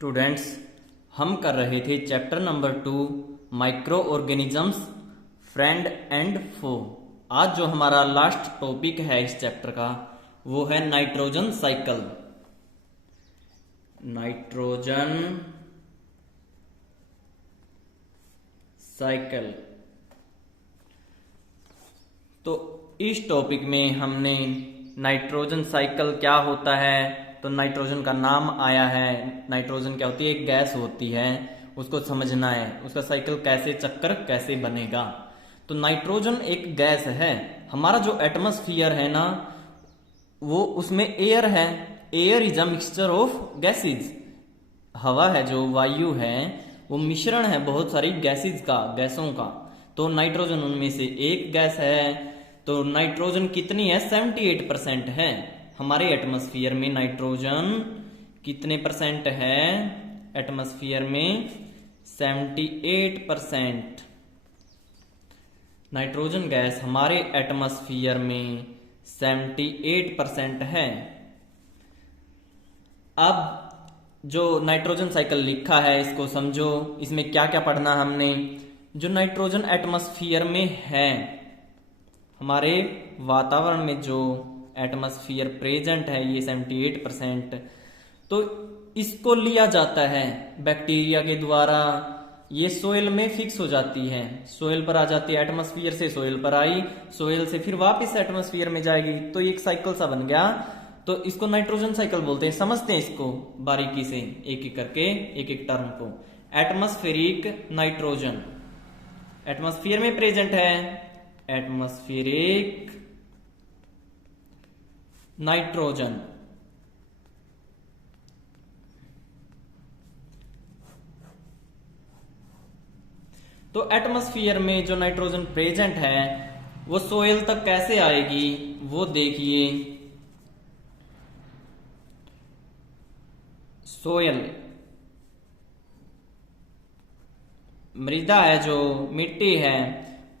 Students, हम कर रहे थे chapter number 2 microorganisms friend and foe. आज जो हमारा लास्ट टॉपिक है इस चैप्टर का वो है नाइट्रोजन साइकिल। Nitrogen cycle. तो इस टॉपिक में हमने नाइट्रोजन साइकिल क्या होता है, तो नाइट्रोजन का नाम आया है। नाइट्रोजन क्या होती है? एक गैस होती है, उसको समझना है, उसका साइकिल कैसे, चक्कर कैसे बनेगा। तो नाइट्रोजन एक गैस है। हमारा जो एटमॉस्फेयर है ना, वो उसमें एयर है। Air is a mixture of gases. हवा है, जो वायु है, वो मिश्रण है बहुत सारी गैसेज का, गैसों का। तो नाइट्रोजन उनमें से एक गैस है। तो नाइट्रोजन कितनी है? 78% है। हमारे एटमॉस्फेयर में नाइट्रोजन कितने परसेंट है? एटमॉस्फेयर में 78% नाइट्रोजन गैस हमारे एटमॉस्फेयर में 78% है। अब जो नाइट्रोजन साइकिल लिखा है इसको समझो। इसमें क्या क्या पढ़ना हमने? जो नाइट्रोजन एटमॉस्फेयर में है, हमारे वातावरण में जो एटमॉस्फेयर प्रेजेंट है ये 78%। तो इसको लिया जाता है बैक्टीरिया के द्वारा। ये सोयल में फिक्स हो जाती है, सोयल पर आ जाती है, एटमॉस्फेयर से सोयल पर आई, सोयल से फिर वापस एटमॉस्फेयर में जाएगी। तो एक साइकिल सा बन गया। तो इसको नाइट्रोजन साइकिल बोलते हैं। समझते हैं इसको बारीकी से, एक एक करके, एक एक टर्म को। एटमॉस्फेरिक नाइट्रोजन एटमॉस्फेयर में प्रेजेंट है। Atmospheric nitrogen. तो एटमॉस्फेयर में जो नाइट्रोजन प्रेजेंट है वो सोयल तक कैसे आएगी वो देखिए। सोयल मृदा है, जो मिट्टी है,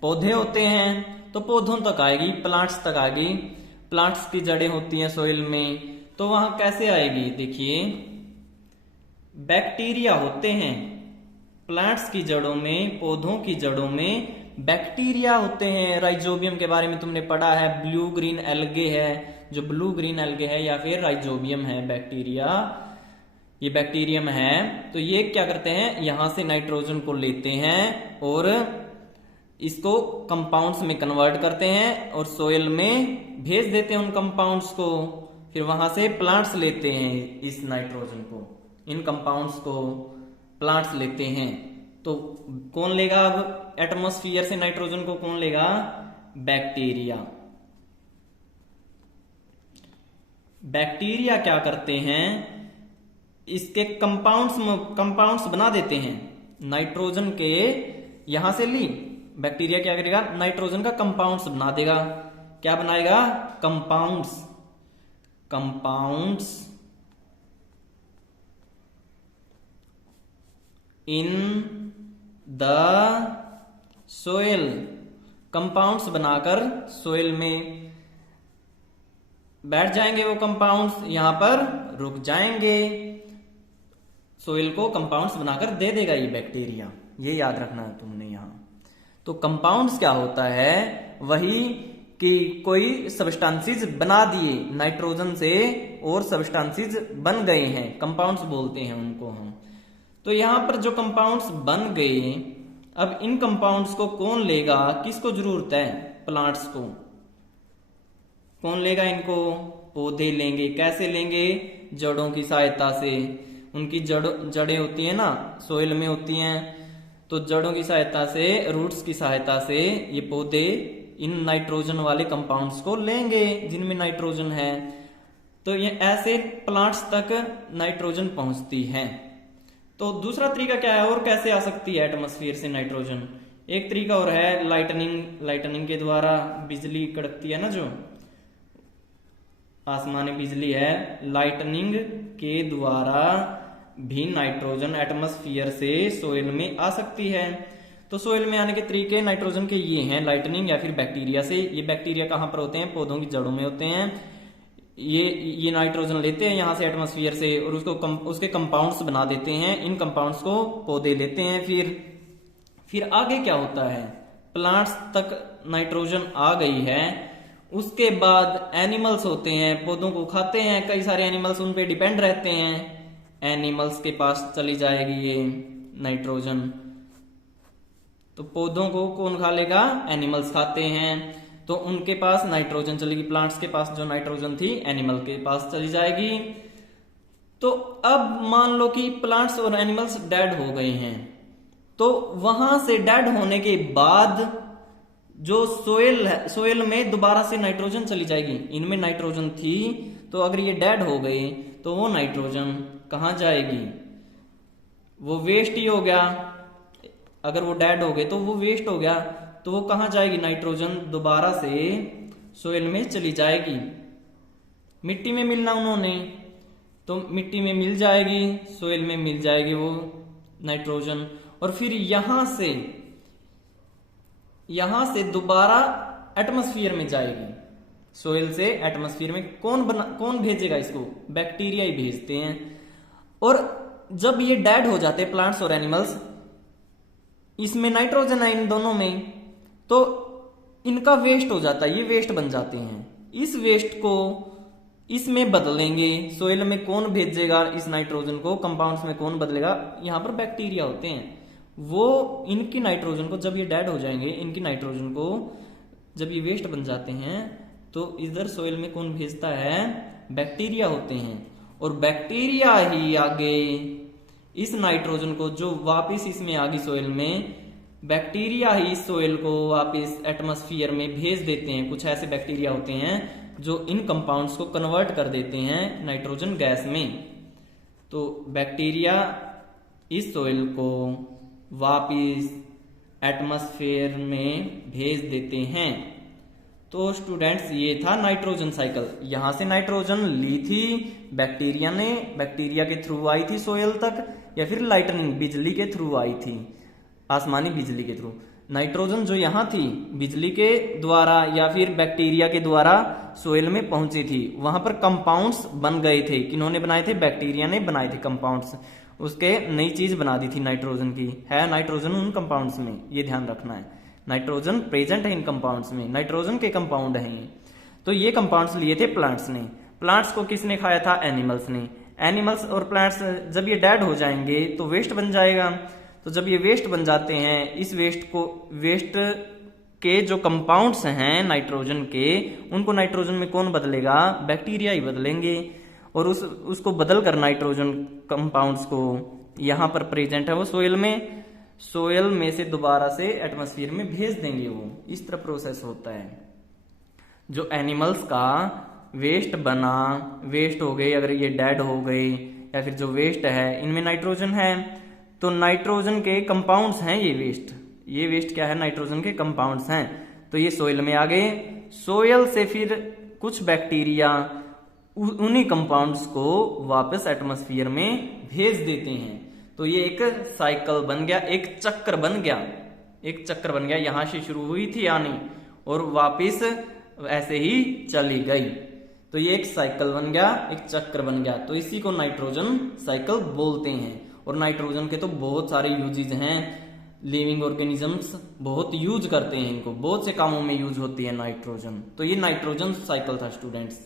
पौधे होते हैं, तो पौधों तक आएगी, प्लांट्स तक आएगी। प्लांट्स की जड़ें होती हैं सोइल में, तो वहां कैसे आएगी? देखिए, बैक्टीरिया होते हैं प्लांट्स की जड़ों में, पौधों की जड़ों में बैक्टीरिया होते हैं। राइजोबियम के बारे में तुमने पढ़ा है। ब्लू ग्रीन एल्गे है, जो ब्लू ग्रीन एल्गे है या फिर राइजोबियम है बैक्टीरिया, ये बैक्टीरियम है। तो ये क्या करते हैं? यहां से नाइट्रोजन को लेते हैं और इसको कंपाउंड्स में कन्वर्ट करते हैं और सोयल में भेज देते हैं उन कंपाउंड्स को। फिर वहां से प्लांट्स लेते हैं इस नाइट्रोजन को, इन कंपाउंड्स को प्लांट्स लेते हैं। तो कौन लेगा अब एटमॉस्फेयर से नाइट्रोजन को? कौन लेगा? बैक्टीरिया। बैक्टीरिया क्या करते हैं? इसके कंपाउंड्स बना देते हैं नाइट्रोजन के। यहां से ली बैक्टीरिया क्या करेगा? नाइट्रोजन का कंपाउंड्स बना देगा। क्या बनाएगा? Compounds in the soil. Compounds बनाकर सोयल में बैठ जाएंगे। वो कंपाउंड्स यहां पर रुक जाएंगे। सोयल को कंपाउंड्स बनाकर दे देगा ये बैक्टीरिया। ये याद रखना है तुमने यहां। तो कंपाउंड्स क्या होता है? वही कि कोई सब्सटेंसेस बना दिए नाइट्रोजन से और सब्सटेंसेस बन गए हैं, कंपाउंड्स बोलते हैं उनको हम। तो यहां पर जो कंपाउंड्स बन गए, अब इन कंपाउंड्स को कौन लेगा? किसको जरूरत है? प्लांट्स को। कौन लेगा इनको? पौधे लेंगे। कैसे लेंगे? जड़ों की सहायता से। उनकी जड़ें होती है ना, सोइल में होती हैं, तो जड़ों की सहायता से, रूट्स की सहायता से ये पौधे इन नाइट्रोजन वाले कंपाउंड्स को लेंगे जिनमें नाइट्रोजन है। तो ये ऐसे प्लांट्स तक नाइट्रोजन पहुंचती है। तो दूसरा तरीका क्या है और कैसे आ सकती है एटमॉस्फेयर से नाइट्रोजन? एक तरीका और है लाइटनिंग के द्वारा। बिजली कड़कती है ना, जो आसमानी बिजली है, लाइटनिंग के द्वारा भी नाइट्रोजन एटमॉस्फेयर से सोइल में आ सकती है। तो सोइल में आने के तरीके नाइट्रोजन के ये हैं, लाइटनिंग या फिर बैक्टीरिया से। ये बैक्टीरिया कहां पर होते हैं? पौधों की जड़ों में होते हैं। ये नाइट्रोजन लेते हैं यहाँ से एटमॉस्फेयर से और उसके कंपाउंड्स बना देते हैं। इन कंपाउंड्स को पौधे लेते हैं। फिर आगे क्या होता है, प्लांट्स तक नाइट्रोजन आ गई है, उसके बाद एनिमल्स होते हैं, पौधों को खाते हैं, कई सारे एनिमल्स उन पे डिपेंड रहते हैं। एनिमल्स के पास चली जाएगी ये नाइट्रोजन, तो पौधों को कौन खा लेगा, एनिमल्स खाते हैं, तो उनके पास नाइट्रोजन चलेगी। प्लांट्स के पास जो नाइट्रोजन थी एनिमल के पास चली जाएगी। तो अब मान लो कि प्लांट्स और एनिमल्स डेड हो गए हैं, तो वहां से डेड होने के बाद जो सोयल है, सोयल में दोबारा से नाइट्रोजन चली जाएगी। इनमें नाइट्रोजन थी, तो अगर ये डेड हो गए तो वो नाइट्रोजन कहां जाएगी, वो वेस्ट ही हो गया। अगर वो डेड हो गए तो वो वेस्ट हो गया, तो वो कहां जाएगी, नाइट्रोजन दोबारा से सोयल में चली जाएगी। मिट्टी में मिलना उन्होंने, तो मिट्टी में मिल जाएगी, सोयल में मिल जाएगी वो नाइट्रोजन। और फिर यहां से दोबारा एटमॉस्फेयर में जाएगी। सोयल से एटमॉस्फेयर में कौन भेजेगा इसको, बैक्टीरिया ही भेजते हैं। और जब ये डेड हो जाते हैं प्लांट्स और एनिमल्स, इसमें नाइट्रोजन है इन दोनों में, तो इनका वेस्ट हो जाता है, ये वेस्ट बन जाते हैं। इस वेस्ट को इसमें बदलेंगे, सोयल में कौन भेजेगा इस नाइट्रोजन को, कंपाउंड्स में कौन बदलेगा, यहां पर बैक्टीरिया होते हैं। वो इनकी नाइट्रोजन को, जब ये डेड हो जाएंगे, इनकी नाइट्रोजन को जब ये वेस्ट बन जाते हैं, तो इधर सोयल में कौन भेजता है, बैक्टीरिया होते हैं। और बैक्टीरिया ही आगे इस नाइट्रोजन को जो वापस इसमें आ गई सोयल में, बैक्टीरिया ही इस सोयल को वापस एटमॉस्फेयर में भेज देते हैं। कुछ ऐसे बैक्टीरिया होते हैं जो इन कंपाउंड्स को कन्वर्ट कर देते हैं नाइट्रोजन गैस में। तो बैक्टीरिया इस सोयल को वापस एटमॉस्फेयर में भेज देते हैं। तो स्टूडेंट्स, ये था नाइट्रोजन साइकिल। यहां से नाइट्रोजन ली थी बैक्टीरिया ने, बैक्टीरिया के थ्रू आई थी सोयल तक, या फिर लाइटनिंग बिजली के थ्रू आई थी, आसमानी बिजली के थ्रू। नाइट्रोजन जो यहां थी बिजली के द्वारा या फिर बैक्टीरिया के द्वारा सोयल में पहुंची थी। वहां पर कंपाउंड्स बन गए थे। किन्होंने बनाए थे, बैक्टीरिया ने बनाए थे कंपाउंड्स। उसके नई चीज बना दी थी नाइट्रोजन की, है नाइट्रोजन उन कंपाउंड्स में, ये ध्यान रखना है। नाइट्रोजन प्रेजेंट है इन कंपाउंड्स में, नाइट्रोजन के कंपाउंड हैं ये। तो ये कंपाउंड्स लिए थे प्लांट्स ने। प्लांट्स को किसने खाया था, एनिमल्स ने। एनिमल्स और प्लांट्स जब ये डेड हो जाएंगे तो वेस्ट बन जाएगा। तो जब ये वेस्ट बन जाते हैं, इस वेस्ट के जो कंपाउंड्स हैं नाइट्रोजन के, उनको नाइट्रोजन में कौन बदलेगा, बैक्टीरिया ही बदलेंगे। और उसको बदल कर नाइट्रोजन कंपाउंड्स को यहां पर प्रेजेंट है वो सोयल में से दोबारा से एटमॉस्फेयर में भेज देंगे। वो इस तरह प्रोसेस होता है। जो एनिमल्स का वेस्ट बना, वेस्ट हो गए, अगर ये डेड हो गए, या फिर जो वेस्ट है इनमें नाइट्रोजन है, तो नाइट्रोजन के कंपाउंड्स हैं ये वेस्ट क्या है, नाइट्रोजन के कंपाउंड्स हैं। तो ये सोयल में आ गए। सोयल से फिर कुछ बैक्टीरिया उन्हीं कंपाउंड्स को वापस एटमॉस्फेयर में भेज देते हैं। तो ये एक साइकिल बन गया, एक चक्र बन गया। यहां से शुरू हुई थी आनी और वापस ऐसे ही चली गई। तो ये एक साइकिल बन गया, एक चक्र बन गया। तो इसी को नाइट्रोजन साइकिल बोलते हैं। और नाइट्रोजन के तो बहुत सारे यूजेज हैं। लिविंग ऑर्गेनिजम्स बहुत यूज करते हैं इनको, बहुत से कामों में यूज होती है नाइट्रोजन। तो ये नाइट्रोजन साइकिल था स्टूडेंट्स।